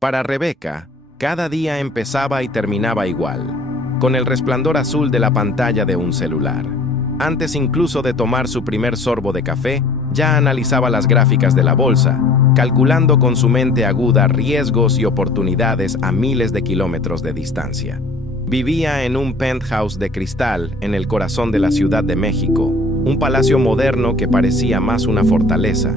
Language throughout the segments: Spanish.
Para Rebeca, cada día empezaba y terminaba igual, con el resplandor azul de la pantalla de un celular. Antes incluso de tomar su primer sorbo de café, ya analizaba las gráficas de la bolsa, calculando con su mente aguda riesgos y oportunidades a miles de kilómetros de distancia. Vivía en un penthouse de cristal en el corazón de la Ciudad de México, un palacio moderno que parecía más una fortaleza.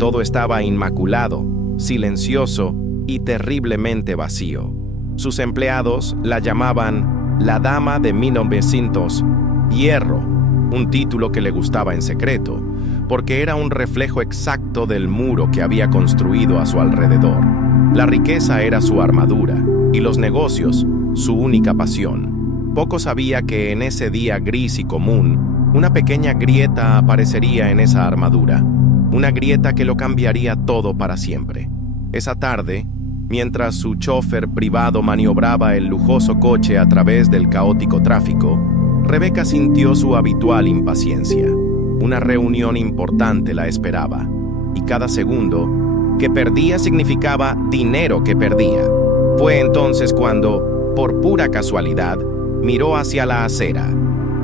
Todo estaba inmaculado, silencioso y terriblemente vacío. Sus empleados la llamaban la Dama de 1900 Hierro, un título que le gustaba en secreto, porque era un reflejo exacto del muro que había construido a su alrededor. La riqueza era su armadura y los negocios su única pasión. Poco sabía que en ese día gris y común, una pequeña grieta aparecería en esa armadura, una grieta que lo cambiaría todo para siempre. Esa tarde, mientras su chofer privado maniobraba el lujoso coche a través del caótico tráfico, Rebeca sintió su habitual impaciencia. Una reunión importante la esperaba, y cada segundo que perdía significaba dinero que perdía. Fue entonces cuando, por pura casualidad, miró hacia la acera.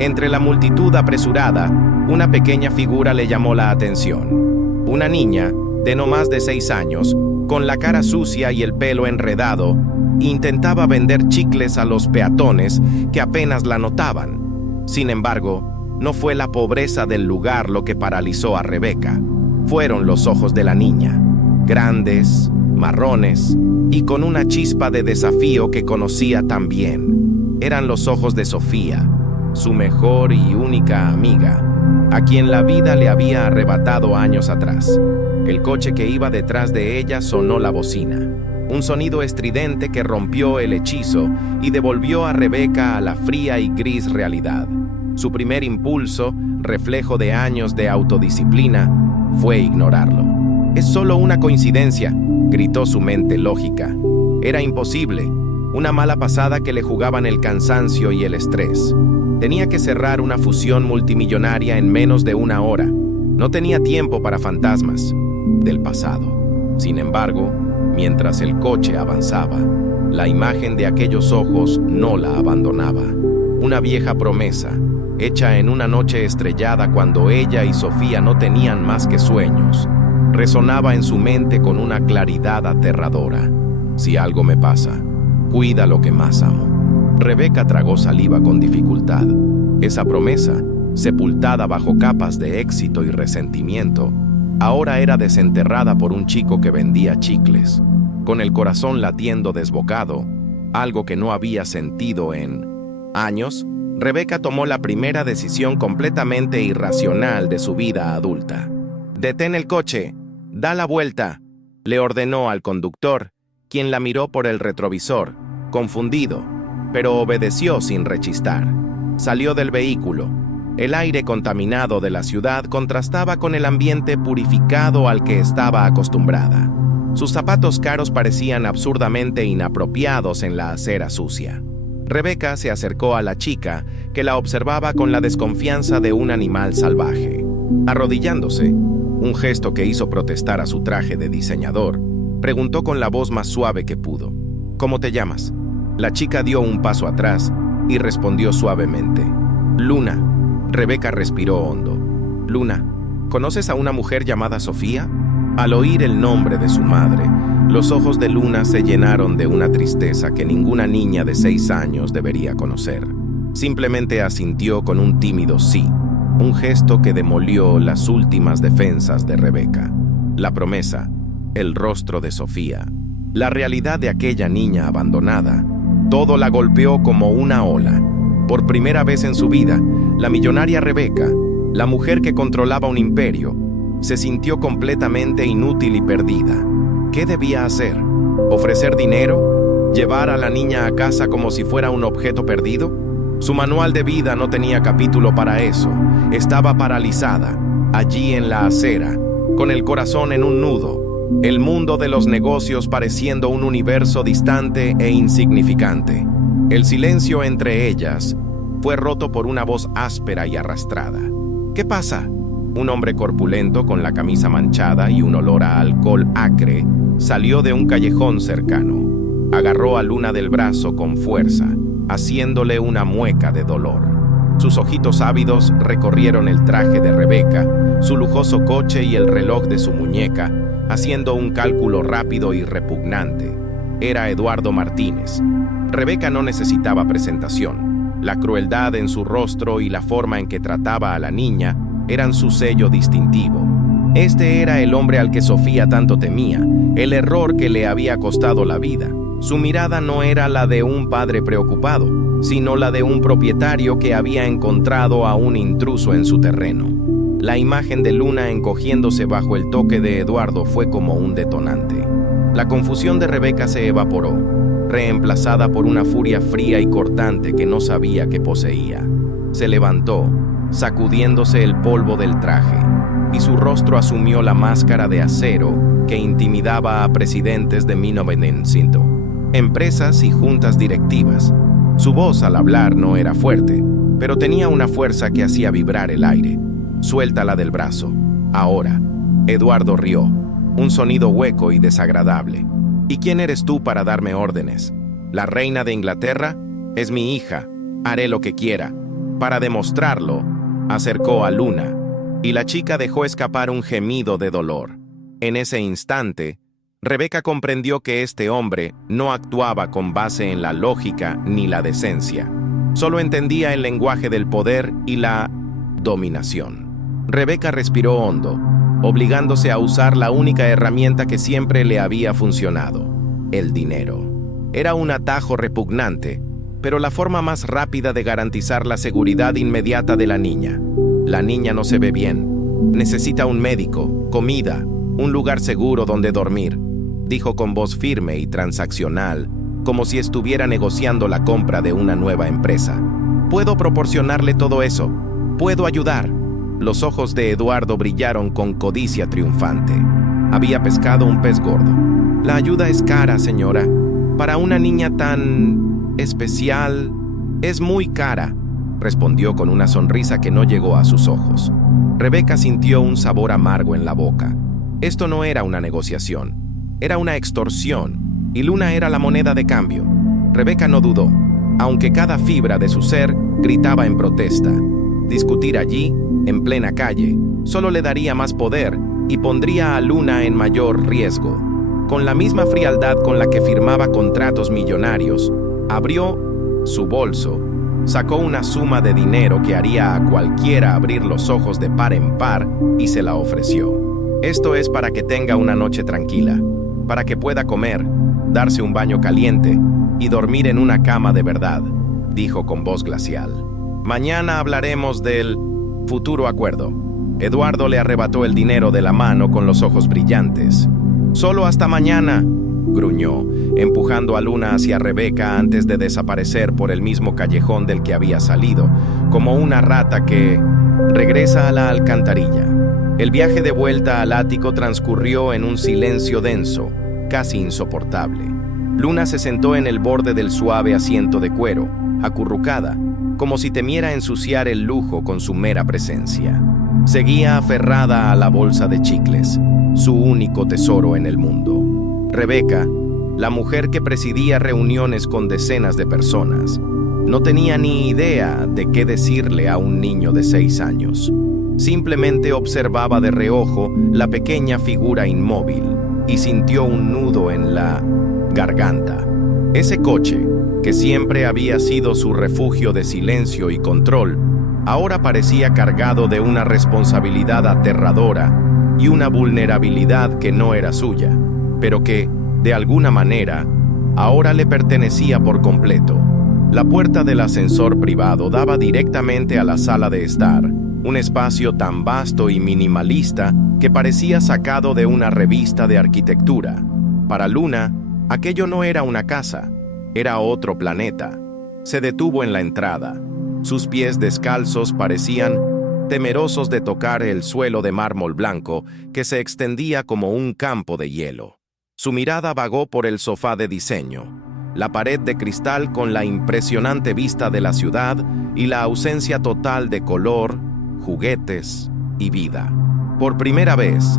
Entre la multitud apresurada, una pequeña figura le llamó la atención. Una niña, de no más de 6 años, con la cara sucia y el pelo enredado, intentaba vender chicles a los peatones que apenas la notaban. Sin embargo, no fue la pobreza del lugar lo que paralizó a Rebeca. Fueron los ojos de la niña, grandes, marrones y con una chispa de desafío que conocía tan bien. Eran los ojos de Sofía, su mejor y única amiga, a quien la vida le había arrebatado años atrás. El coche que iba detrás de ella sonó la bocina, un sonido estridente que rompió el hechizo y devolvió a Rebeca a la fría y gris realidad. Su primer impulso, reflejo de años de autodisciplina, fue ignorarlo. «Es solo una coincidencia», gritó su mente lógica. Era imposible, una mala pasada que le jugaban el cansancio y el estrés. Tenía que cerrar una fusión multimillonaria en menos de 1 hora. No tenía tiempo para fantasmas del pasado. Sin embargo, mientras el coche avanzaba, la imagen de aquellos ojos no la abandonaba. Una vieja promesa, hecha en una noche estrellada cuando ella y Sofía no tenían más que sueños, resonaba en su mente con una claridad aterradora. «Si algo me pasa, cuida lo que más amo». Rebeca tragó saliva con dificultad. Esa promesa, sepultada bajo capas de éxito y resentimiento, ahora era desenterrada por un chico que vendía chicles, con el corazón latiendo desbocado, algo que no había sentido en años. Rebeca tomó la primera decisión completamente irracional de su vida adulta. «Detén el coche, da la vuelta», le ordenó al conductor, quien la miró por el retrovisor, confundido, pero obedeció sin rechistar. Salió del vehículo. El aire contaminado de la ciudad contrastaba con el ambiente purificado al que estaba acostumbrada. Sus zapatos caros parecían absurdamente inapropiados en la acera sucia. Rebeca se acercó a la chica, que la observaba con la desconfianza de un animal salvaje. Arrodillándose, un gesto que hizo protestar a su traje de diseñador, preguntó con la voz más suave que pudo: «¿Cómo te llamas?». La chica dio un paso atrás y respondió suavemente: «Luna». Rebeca respiró hondo. «Luna, ¿conoces a una mujer llamada Sofía?». Al oír el nombre de su madre, los ojos de Luna se llenaron de una tristeza que ninguna niña de 6 años debería conocer. Simplemente asintió con un tímido sí, un gesto que demolió las últimas defensas de Rebeca. La promesa, el rostro de Sofía, la realidad de aquella niña abandonada, todo la golpeó como una ola. Por primera vez en su vida, la millonaria Rebeca, la mujer que controlaba un imperio, se sintió completamente inútil y perdida. ¿Qué debía hacer? ¿Ofrecer dinero? ¿Llevar a la niña a casa como si fuera un objeto perdido? Su manual de vida no tenía capítulo para eso. Estaba paralizada, allí en la acera, con el corazón en un nudo, el mundo de los negocios pareciendo un universo distante e insignificante. El silencio entre ellas fue roto por una voz áspera y arrastrada. «¿Qué pasa?». Un hombre corpulento con la camisa manchada y un olor a alcohol acre salió de un callejón cercano. Agarró a Luna del brazo con fuerza, haciéndole una mueca de dolor. Sus ojitos ávidos recorrieron el traje de Rebeca, su lujoso coche y el reloj de su muñeca, haciendo un cálculo rápido y repugnante. Era Eduardo Martínez. Rebeca no necesitaba presentación. La crueldad en su rostro y la forma en que trataba a la niña eran su sello distintivo. Este era el hombre al que Sofía tanto temía, el error que le había costado la vida. Su mirada no era la de un padre preocupado, sino la de un propietario que había encontrado a un intruso en su terreno. La imagen de Luna encogiéndose bajo el toque de Eduardo fue como un detonante. La confusión de Rebeca se evaporó, reemplazada por una furia fría y cortante que no sabía que poseía. Se levantó, sacudiéndose el polvo del traje, y su rostro asumió la máscara de acero que intimidaba a presidentes de 1900, empresas y juntas directivas. Su voz al hablar no era fuerte, pero tenía una fuerza que hacía vibrar el aire. «Suéltala del brazo. Ahora». Eduardo rió, un sonido hueco y desagradable. «¿Y quién eres tú para darme órdenes? ¿La reina de Inglaterra? Es mi hija. Haré lo que quiera». Para demostrarlo, acercó a Luna, y la chica dejó escapar un gemido de dolor. En ese instante, Rebeca comprendió que este hombre no actuaba con base en la lógica ni la decencia. Solo entendía el lenguaje del poder y la dominación. Rebeca respiró hondo, obligándose a usar la única herramienta que siempre le había funcionado: el dinero. Era un atajo repugnante, pero la forma más rápida de garantizar la seguridad inmediata de la niña. La niña no se ve bien. Necesita un médico, comida, un lugar seguro donde dormir, dijo con voz firme y transaccional, como si estuviera negociando la compra de una nueva empresa. «Puedo proporcionarle todo eso. Puedo ayudar». Los ojos de Eduardo brillaron con codicia triunfante. Había pescado un pez gordo. «La ayuda es cara, señora. Para una niña tan especial, es muy cara», respondió con una sonrisa que no llegó a sus ojos. Rebeca sintió un sabor amargo en la boca. Esto no era una negociación, era una extorsión, y Luna era la moneda de cambio. Rebeca no dudó, aunque cada fibra de su ser gritaba en protesta. Discutir allí, en plena calle, solo le daría más poder y pondría a Luna en mayor riesgo. Con la misma frialdad con la que firmaba contratos millonarios, abrió su bolso, sacó una suma de dinero que haría a cualquiera abrir los ojos de par en par y se la ofreció. «Esto es para que tenga una noche tranquila, para que pueda comer, darse un baño caliente y dormir en una cama de verdad», dijo con voz glacial. «Mañana hablaremos del futuro acuerdo». Eduardo le arrebató el dinero de la mano con los ojos brillantes. «Solo hasta mañana», gruñó, empujando a Luna hacia Rebeca antes de desaparecer por el mismo callejón del que había salido, como una rata que regresa a la alcantarilla. El viaje de vuelta al ático transcurrió en un silencio denso, casi insoportable. Luna se sentó en el borde del suave asiento de cuero, acurrucada, como si temiera ensuciar el lujo con su mera presencia. Seguía aferrada a la bolsa de chicles, su único tesoro en el mundo. Rebeca, la mujer que presidía reuniones con decenas de personas, no tenía ni idea de qué decirle a un niño de 6 años. Simplemente observaba de reojo la pequeña figura inmóvil y sintió un nudo en la garganta. Ese coche, que siempre había sido su refugio de silencio y control, ahora parecía cargado de una responsabilidad aterradora y una vulnerabilidad que no era suya, pero que, de alguna manera, ahora le pertenecía por completo. La puerta del ascensor privado daba directamente a la sala de estar, un espacio tan vasto y minimalista que parecía sacado de una revista de arquitectura. Para Luna, aquello no era una casa, era otro planeta. Se detuvo en la entrada. Sus pies descalzos parecían temerosos de tocar el suelo de mármol blanco que se extendía como un campo de hielo. Su mirada vagó por el sofá de diseño, la pared de cristal con la impresionante vista de la ciudad y la ausencia total de color, juguetes y vida. Por primera vez,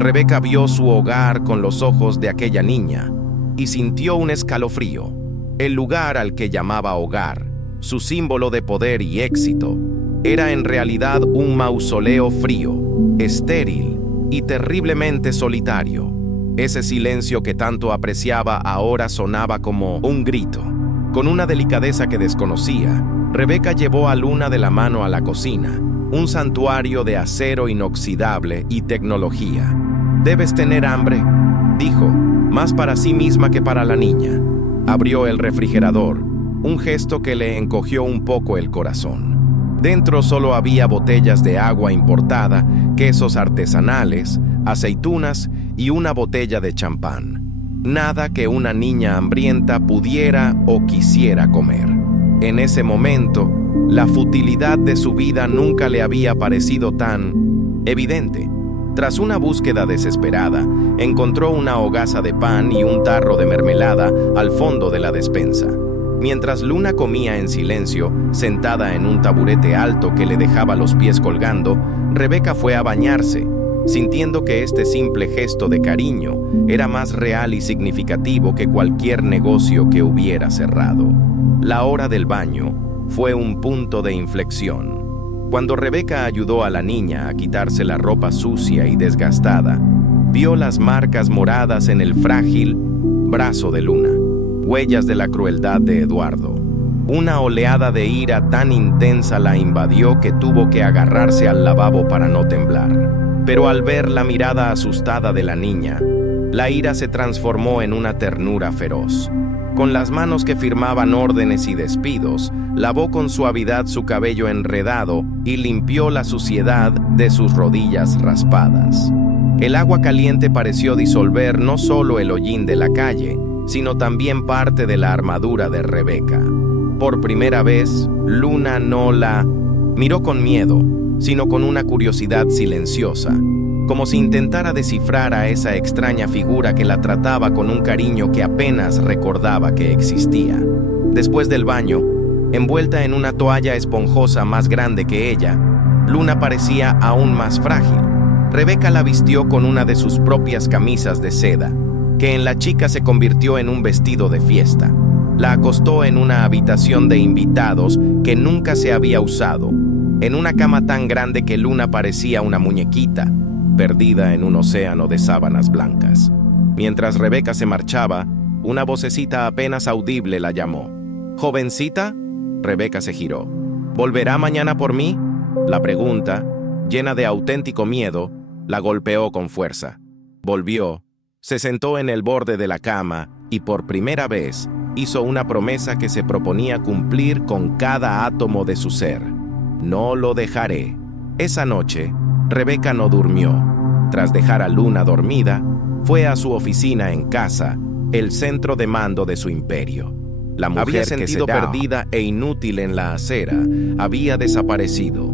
Rebeca vio su hogar con los ojos de aquella niña y sintió un escalofrío. El lugar al que llamaba hogar, su símbolo de poder y éxito, era en realidad un mausoleo frío, estéril y terriblemente solitario. Ese silencio que tanto apreciaba ahora sonaba como un grito. Con una delicadeza que desconocía, Rebeca llevó a Luna de la mano a la cocina, un santuario de acero inoxidable y tecnología. «Debes tener hambre», dijo, más para sí misma que para la niña. Abrió el refrigerador, un gesto que le encogió un poco el corazón. Dentro solo había botellas de agua importada, quesos artesanales, aceitunas y una botella de champán. Nada que una niña hambrienta pudiera o quisiera comer. En ese momento, la futilidad de su vida nunca le había parecido tan evidente. Tras una búsqueda desesperada, encontró una hogaza de pan y un tarro de mermelada al fondo de la despensa. Mientras Luna comía en silencio, sentada en un taburete alto que le dejaba los pies colgando, Rebeca fue a bañarse, sintiendo que este simple gesto de cariño era más real y significativo que cualquier negocio que hubiera cerrado. La hora del baño fue un punto de inflexión. Cuando Rebeca ayudó a la niña a quitarse la ropa sucia y desgastada, vio las marcas moradas en el frágil brazo de Luna, huellas de la crueldad de Eduardo. Una oleada de ira tan intensa la invadió que tuvo que agarrarse al lavabo para no temblar. Pero al ver la mirada asustada de la niña, la ira se transformó en una ternura feroz. Con las manos que firmaban órdenes y despidos, lavó con suavidad su cabello enredado y limpió la suciedad de sus rodillas raspadas. El agua caliente pareció disolver no solo el hollín de la calle, sino también parte de la armadura de Rebeca. Por primera vez, Luna no la miró con miedo, sino con una curiosidad silenciosa, como si intentara descifrar a esa extraña figura que la trataba con un cariño que apenas recordaba que existía. Después del baño, envuelta en una toalla esponjosa más grande que ella, Luna parecía aún más frágil. Rebeca la vistió con una de sus propias camisas de seda, que en la chica se convirtió en un vestido de fiesta. La acostó en una habitación de invitados que nunca se había usado, en una cama tan grande que Luna parecía una muñequita, perdida en un océano de sábanas blancas. Mientras Rebeca se marchaba, una vocecita apenas audible la llamó. «¿Jovencita?» Rebeca se giró. «¿Volverá mañana por mí?» La pregunta, llena de auténtico miedo, la golpeó con fuerza. Volvió, se sentó en el borde de la cama y por primera vez hizo una promesa que se proponía cumplir con cada átomo de su ser. «No lo dejaré». Esa noche, Rebeca no durmió. Tras dejar a Luna dormida, fue a su oficina en casa, el centro de mando de su imperio. La mujer había sentido perdida e inútil en la acera, había desaparecido.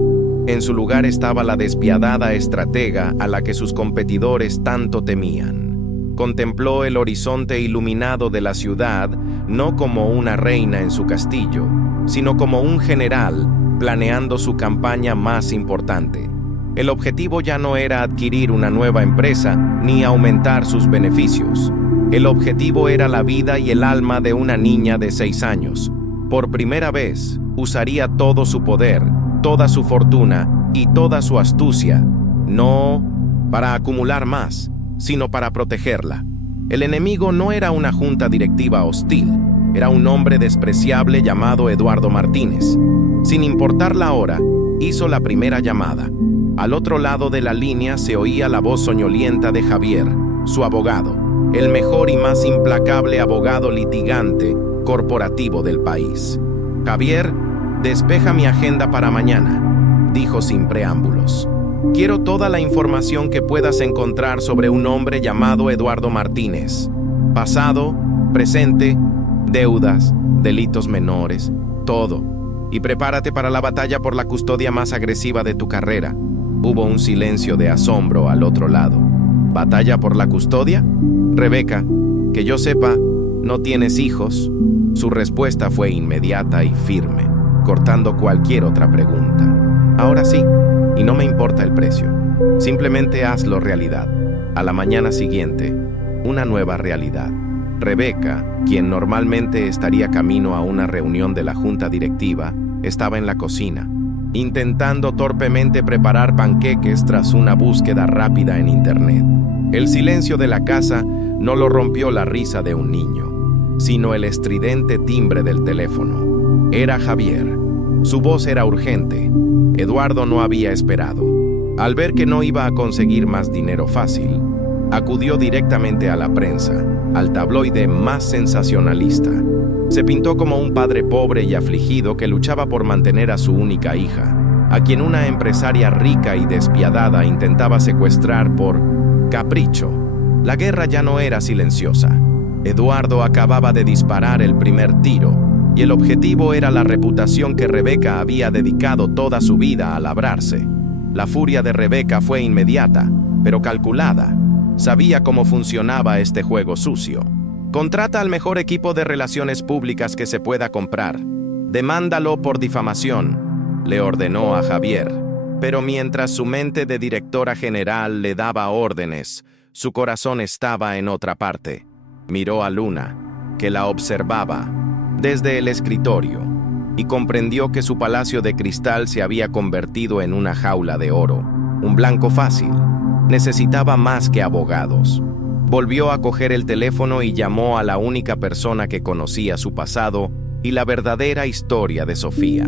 En su lugar estaba la despiadada estratega a la que sus competidores tanto temían. Contempló el horizonte iluminado de la ciudad no como una reina en su castillo, sino como un general planeando su campaña más importante. El objetivo ya no era adquirir una nueva empresa ni aumentar sus beneficios. El objetivo era la vida y el alma de una niña de 6 años. Por primera vez, usaría todo su poder, toda su fortuna y toda su astucia, no para acumular más, sino para protegerla. El enemigo no era una junta directiva hostil, era un hombre despreciable llamado Eduardo Martínez. Sin importar la hora, hizo la primera llamada. Al otro lado de la línea se oía la voz soñolienta de Javier, su abogado, el mejor y más implacable abogado litigante corporativo del país. «Javier, despeja mi agenda para mañana», dijo sin preámbulos. «Quiero toda la información que puedas encontrar sobre un hombre llamado Eduardo Martínez. Pasado, presente, deudas, delitos menores, todo. Y prepárate para la batalla por la custodia más agresiva de tu carrera». Hubo un silencio de asombro al otro lado. «¿Batalla por la custodia? Rebeca, que yo sepa, ¿no tienes hijos?» Su respuesta fue inmediata y firme, cortando cualquier otra pregunta. «Ahora sí, y no me importa el precio. Simplemente hazlo realidad. A la mañana siguiente, una nueva realidad. Rebeca, quien normalmente estaría camino a una reunión de la junta directiva, estaba en la cocina, intentando torpemente preparar panqueques tras una búsqueda rápida en internet. El silencio de la casa no lo rompió la risa de un niño, sino el estridente timbre del teléfono. Era Javier. Su voz era urgente. Eduardo no había esperado. Al ver que no iba a conseguir más dinero fácil, acudió directamente a la prensa, al tabloide más sensacionalista. Se pintó como un padre pobre y afligido que luchaba por mantener a su única hija, a quien una empresaria rica y despiadada intentaba secuestrar por capricho. La guerra ya no era silenciosa. Eduardo acababa de disparar el primer tiro, y el objetivo era la reputación que Rebeca había dedicado toda su vida a labrarse. La furia de Rebeca fue inmediata, pero calculada. Sabía cómo funcionaba este juego sucio. Contrata al mejor equipo de relaciones públicas que se pueda comprar. Demándalo por difamación, le ordenó a Javier. Pero mientras su mente de directora general le daba órdenes, su corazón estaba en otra parte. Miró a Luna, que la observaba desde el escritorio, y comprendió que su palacio de cristal se había convertido en una jaula de oro, un blanco fácil. Necesitaba más que abogados. Volvió a coger el teléfono y llamó a la única persona que conocía su pasado y la verdadera historia de Sofía,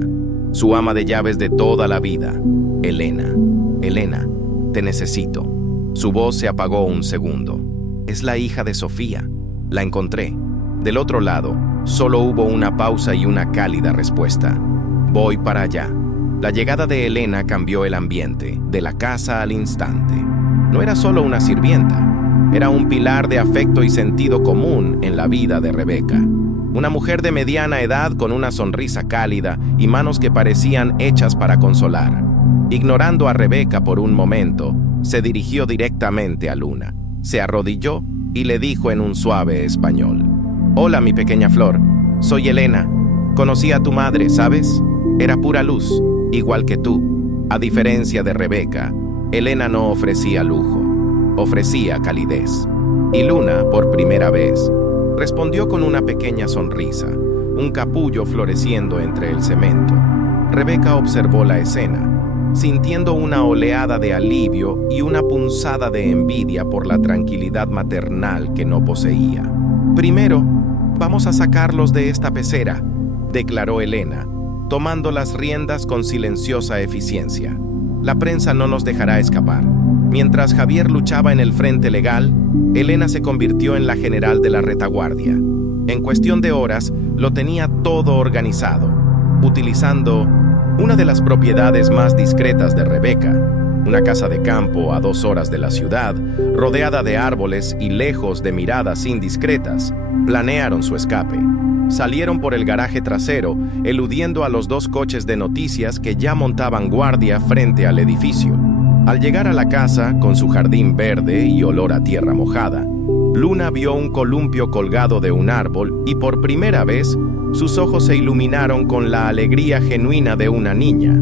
su ama de llaves de toda la vida, Elena. Elena, te necesito. Su voz se apagó un segundo. Es la hija de Sofía. La encontré. Del otro lado, solo hubo una pausa y una cálida respuesta. Voy para allá. La llegada de Elena cambió el ambiente, de la casa al instante. No era solo una sirvienta, era un pilar de afecto y sentido común en la vida de Rebeca. Una mujer de mediana edad con una sonrisa cálida y manos que parecían hechas para consolar. Ignorando a Rebeca por un momento, se dirigió directamente a Luna. Se arrodilló y le dijo en un suave español: Hola, mi pequeña flor, soy Elena. Conocí a tu madre, ¿sabes? Era pura luz, igual que tú. A diferencia de Rebeca, Elena no ofrecía lujo, ofrecía calidez. Y Luna, por primera vez, respondió con una pequeña sonrisa, un capullo floreciendo entre el cemento. Rebeca observó la escena, sintiendo una oleada de alivio y una punzada de envidia por la tranquilidad maternal que no poseía. Primero, vamos a sacarlos de esta pecera, declaró Elena, tomando las riendas con silenciosa eficiencia. La prensa no nos dejará escapar. Mientras Javier luchaba en el frente legal, Elena se convirtió en la general de la retaguardia. En cuestión de horas, lo tenía todo organizado, utilizando una de las propiedades más discretas de Rebeca, una casa de campo a 2 horas de la ciudad, rodeada de árboles y lejos de miradas indiscretas. Planearon su escape. Salieron por el garaje trasero, eludiendo a los 2 coches de noticias que ya montaban guardia frente al edificio. Al llegar a la casa, con su jardín verde y olor a tierra mojada, Luna vio un columpio colgado de un árbol y por primera vez sus ojos se iluminaron con la alegría genuina de una niña.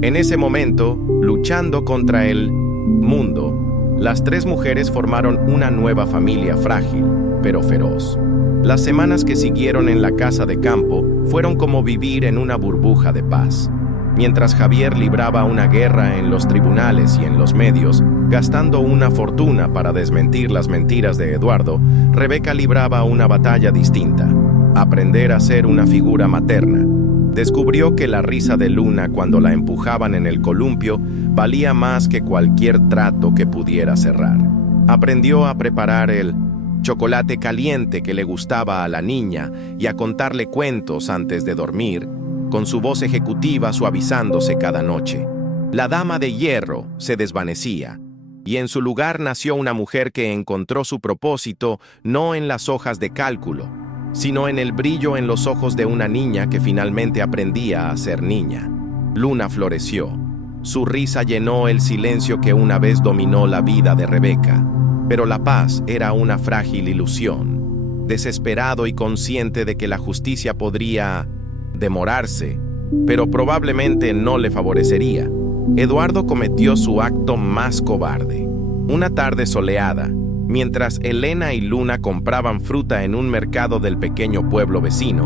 En ese momento, luchando contra el mundo, las 3 mujeres formaron una nueva familia frágil, pero feroz. Las semanas que siguieron en la casa de campo fueron como vivir en una burbuja de paz. Mientras Javier libraba una guerra en los tribunales y en los medios, gastando una fortuna para desmentir las mentiras de Eduardo, Rebeca libraba una batalla distinta: aprender a ser una figura materna. Descubrió que la risa de Luna cuando la empujaban en el columpio valía más que cualquier trato que pudiera cerrar. Aprendió a preparar el chocolate caliente que le gustaba a la niña y a contarle cuentos antes de dormir, con su voz ejecutiva suavizándose cada noche. La dama de hierro se desvanecía, y en su lugar nació una mujer que encontró su propósito no en las hojas de cálculo, sino en el brillo en los ojos de una niña que finalmente aprendía a ser niña. Luna floreció. Su risa llenó el silencio que una vez dominó la vida de Rebeca. Pero la paz era una frágil ilusión. Desesperado y consciente de que la justicia podría demorarse, pero probablemente no le favorecería, Eduardo cometió su acto más cobarde. Una tarde soleada, Mientras Elena y Luna compraban fruta en un mercado del pequeño pueblo vecino,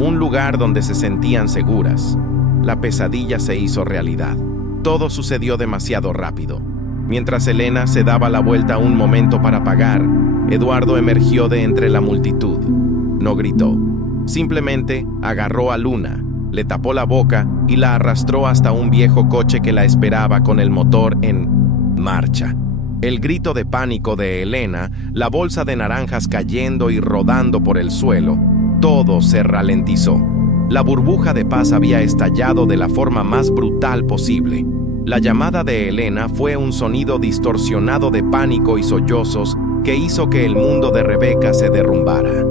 un lugar donde se sentían seguras, la pesadilla se hizo realidad. Todo sucedió demasiado rápido. Mientras Elena se daba la vuelta un momento para pagar, Eduardo emergió de entre la multitud. No gritó. Simplemente agarró a Luna, le tapó la boca y la arrastró hasta un viejo coche que la esperaba con el motor en marcha. El grito de pánico de Elena, la bolsa de naranjas cayendo y rodando por el suelo, todo se ralentizó. La burbuja de paz había estallado de la forma más brutal posible. La llamada de Elena fue un sonido distorsionado de pánico y sollozos que hizo que el mundo de Rebeca se derrumbara.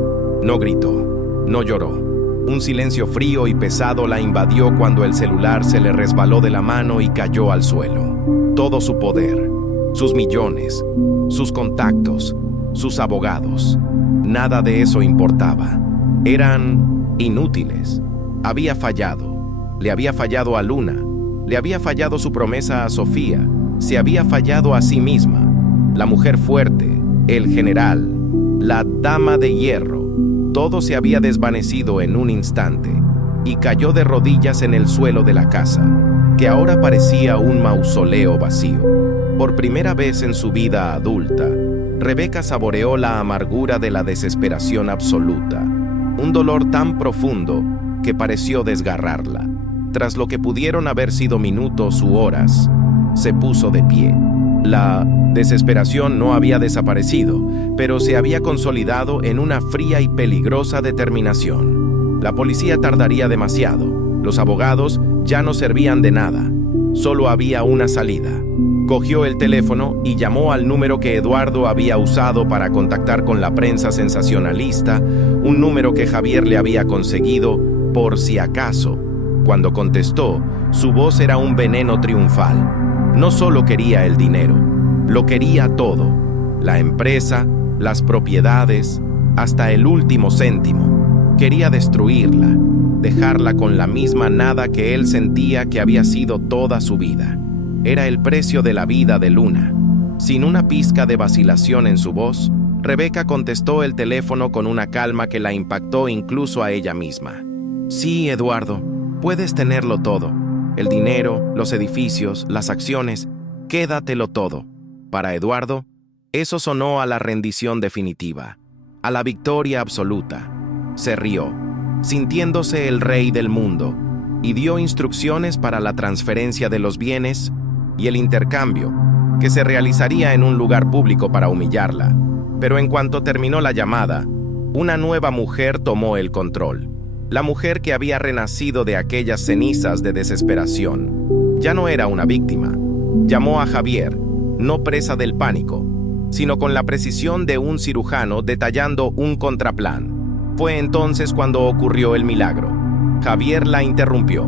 No gritó, no lloró. Un silencio frío y pesado la invadió cuando el celular se le resbaló de la mano y cayó al suelo. Todo su poder, sus millones, sus contactos, sus abogados, nada de eso importaba. Eran inútiles. Había fallado. Le había fallado a Luna. Le había fallado su promesa a Sofía. Se había fallado a sí misma. La mujer fuerte, el general, la dama de hierro. Todo se había desvanecido en un instante y cayó de rodillas en el suelo de la casa, que ahora parecía un mausoleo vacío. Por primera vez en su vida adulta, Rebeca saboreó la amargura de la desesperación absoluta, un dolor tan profundo que pareció desgarrarla. Tras lo que pudieron haber sido minutos u horas, se puso de pie. La desesperación no había desaparecido, pero se había consolidado en una fría y peligrosa determinación. La policía tardaría demasiado. Los abogados ya no servían de nada. Solo había una salida. Cogió el teléfono y llamó al número que Eduardo había usado para contactar con la prensa sensacionalista, un número que Javier le había conseguido por si acaso. Cuando contestó, su voz era un veneno triunfal. No solo quería el dinero, lo quería todo. La empresa, las propiedades, hasta el último céntimo. Quería destruirla, dejarla con la misma nada que él sentía que había sido toda su vida. Era el precio de la vida de Luna. Sin una pizca de vacilación en su voz, Rebeca contestó el teléfono con una calma que la impactó incluso a ella misma. Sí, Eduardo, puedes tenerlo todo. El dinero, los edificios, las acciones, quédatelo todo. Para Eduardo, eso sonó a la rendición definitiva, a la victoria absoluta. Se rió, sintiéndose el rey del mundo, y dio instrucciones para la transferencia de los bienes y el intercambio, que se realizaría en un lugar público para humillarla. Pero en cuanto terminó la llamada, una nueva mujer tomó el control. La mujer que había renacido de aquellas cenizas de desesperación. Ya no era una víctima. Llamó a Javier, no presa del pánico, sino con la precisión de un cirujano detallando un contraplan. Fue entonces cuando ocurrió el milagro. Javier la interrumpió.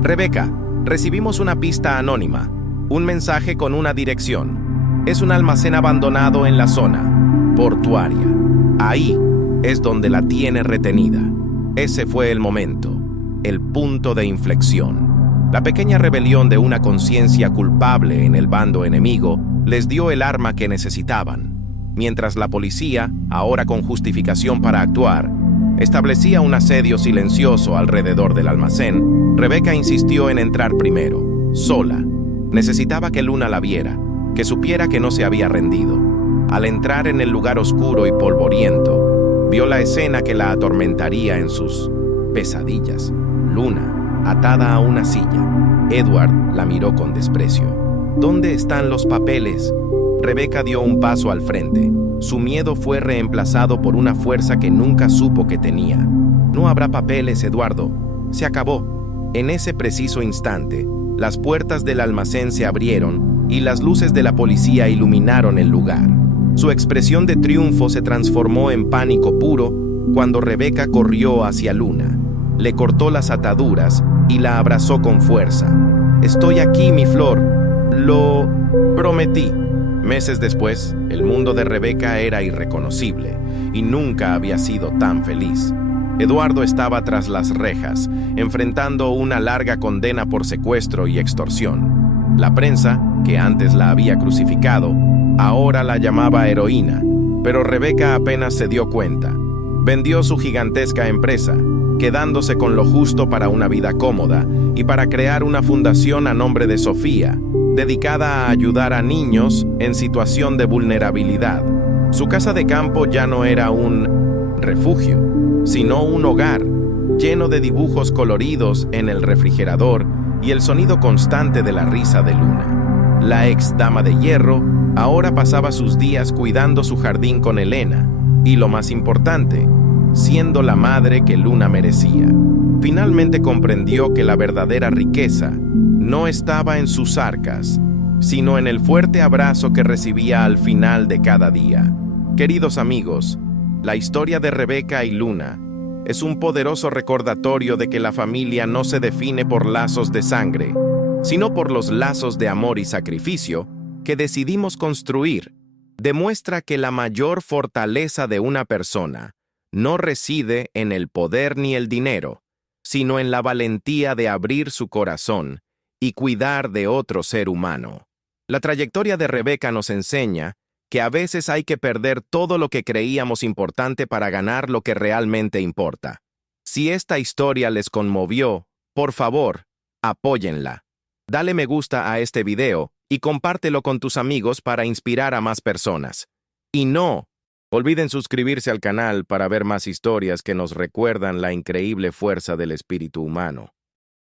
Rebeca, recibimos una pista anónima, un mensaje con una dirección. Es un almacén abandonado en la zona portuaria. Ahí es donde la tiene retenida. Ese fue el momento, el punto de inflexión. La pequeña rebelión de una conciencia culpable en el bando enemigo les dio el arma que necesitaban. Mientras la policía, ahora con justificación para actuar, establecía un asedio silencioso alrededor del almacén, Rebeca insistió en entrar primero, sola. Necesitaba que Luna la viera, que supiera que no se había rendido. Al entrar en el lugar oscuro y polvoriento, vio la escena que la atormentaría en sus pesadillas. Luna, atada a una silla. Edward la miró con desprecio. ¿Dónde están los papeles? Rebeca dio un paso al frente. Su miedo fue reemplazado por una fuerza que nunca supo que tenía. No habrá papeles, Eduardo. Se acabó. En ese preciso instante, las puertas del almacén se abrieron y las luces de la policía iluminaron el lugar. Su expresión de triunfo se transformó en pánico puro cuando Rebeca corrió hacia Luna. Le cortó las ataduras y la abrazó con fuerza. «Estoy aquí, mi flor. Lo prometí». Meses después, el mundo de Rebeca era irreconocible y nunca había sido tan feliz. Eduardo estaba tras las rejas, enfrentando una larga condena por secuestro y extorsión. La prensa, que antes la había crucificado, ahora la llamaba heroína, Pero Rebeca apenas se dio cuenta. Vendió su gigantesca empresa, quedándose con lo justo para una vida cómoda y para crear una fundación a nombre de Sofía, dedicada a ayudar a niños en situación de vulnerabilidad. Su casa de campo ya no era un refugio, sino un hogar, lleno de dibujos coloridos en el refrigerador y el sonido constante de la risa de Luna. La ex dama de hierro ahora pasaba sus días cuidando su jardín con Elena, y lo más importante, siendo la madre que Luna merecía. Finalmente comprendió que la verdadera riqueza no estaba en sus arcas, sino en el fuerte abrazo que recibía al final de cada día. Queridos amigos, la historia de Rebeca y Luna es un poderoso recordatorio de que la familia no se define por lazos de sangre, sino por los lazos de amor y sacrificio que decidimos construir. Demuestra que la mayor fortaleza de una persona no reside en el poder ni el dinero, sino en la valentía de abrir su corazón y cuidar de otro ser humano. La trayectoria de Rebeca nos enseña que a veces hay que perder todo lo que creíamos importante para ganar lo que realmente importa. Si esta historia les conmovió, por favor, apóyenla. Dale me gusta a este video y compártelo con tus amigos para inspirar a más personas. Y no olviden suscribirse al canal para ver más historias que nos recuerdan la increíble fuerza del espíritu humano.